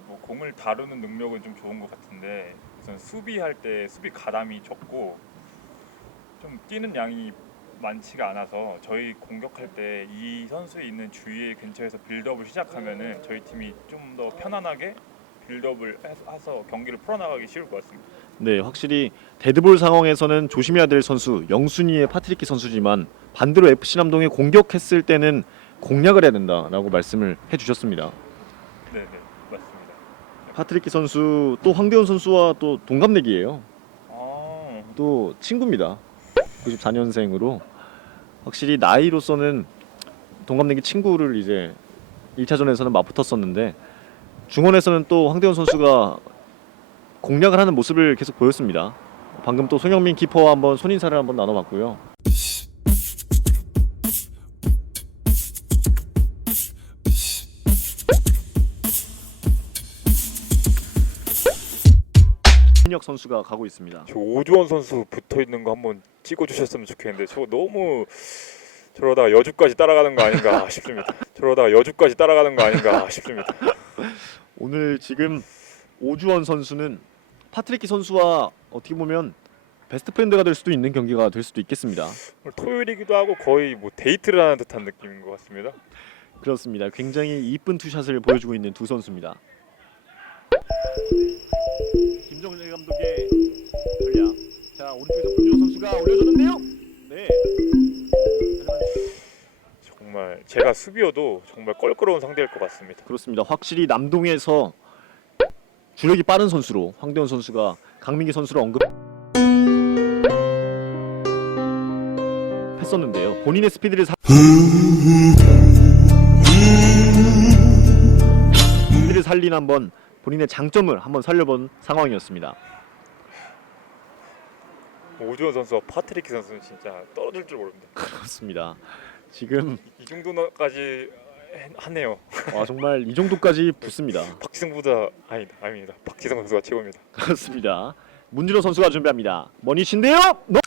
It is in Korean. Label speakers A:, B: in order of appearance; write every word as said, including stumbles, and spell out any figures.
A: 뭐 공을 다루는 능력은 좀 좋은 것 같은데 우선 수비할 때 수비 가담이 적고 좀 뛰는 양이 많지가 않아서 저희 공격할 때 이 선수에 있는 주위의 근처에서 빌드업을 시작하면은 저희 팀이 좀 더 편안하게 빌드업을 해서- 해서 경기를 풀어나가기 쉬울 것 같습니다.
B: 네, 확실히 데드볼 상황에서는 조심해야 될 선수 영순위의 파트리키 선수지만 반대로 에프씨 남동이 공격했을 때는 공략을 해야 된다라고 말씀을 해주셨습니다.
A: 네, 네, 맞습니다.
B: 파트리키 선수 또 황대훈 선수와 또 동갑내기예요.
A: 아,
B: 또 친구입니다. 구십사 년생으로 확실히 나이로서는 동갑내기 친구를 이제 일 차전에서는 맞붙었었는데 중원에서는 또 황대훈 선수가 공략을 하는 모습을 계속 보였습니다. 방금 또 손영민 키퍼와 한번 손인사를 한번 나눠봤고요. 신혁 선수가 가고 있습니다.
A: 저 오주원 선수 붙어 있는 거 한번 찍어주셨으면 좋겠는데 저거 너무 저러다가 여주까지 따라가는 거 아닌가 싶습니다. 저러다가 여주까지 따라가는 거 아닌가 싶습니다.
B: 오늘 지금 오주원 선수는 파트리키 선수와 어떻게 보면 베스트 프렌드가 될 수도 있는 경기가 될 수도 있겠습니다.
A: 오늘 토요일이기도 하고 거의 뭐 데이트를 하는 듯한 느낌인 것 같습니다.
B: 그렇습니다. 굉장히 이쁜 투샷을 보여주고 있는 두 선수입니다. 김정일 감독의 전략. 자, 오른쪽에서 문준호 선수가 올려주는데요. 네.
A: 정말 제가 수비여도 정말 껄끄러운 상대일 것 같습니다.
B: 그렇습니다. 확실히 남동에서 주력이 빠른 선수로 황대훈 선수가 강민기 선수를 언급했었는데요. 본인의 스피드를 사... 스피드를 살린 한번 본인의 장점을 한번 살려본 상황이었습니다.
A: 오주원 선수와 파트리키 선수는 진짜 떨어질 줄 모릅니다.
B: 그렇습니다. 지금
A: 이 정도까지 하네요.
B: 와, 정말 이 정도까지 붙습니다.
A: 박지성보다 아니다, 아닙니다. 박지성 선수가 최고입니다.
B: 그렇습니다. 문준호 선수가 준비합니다. 머니신데요. 노!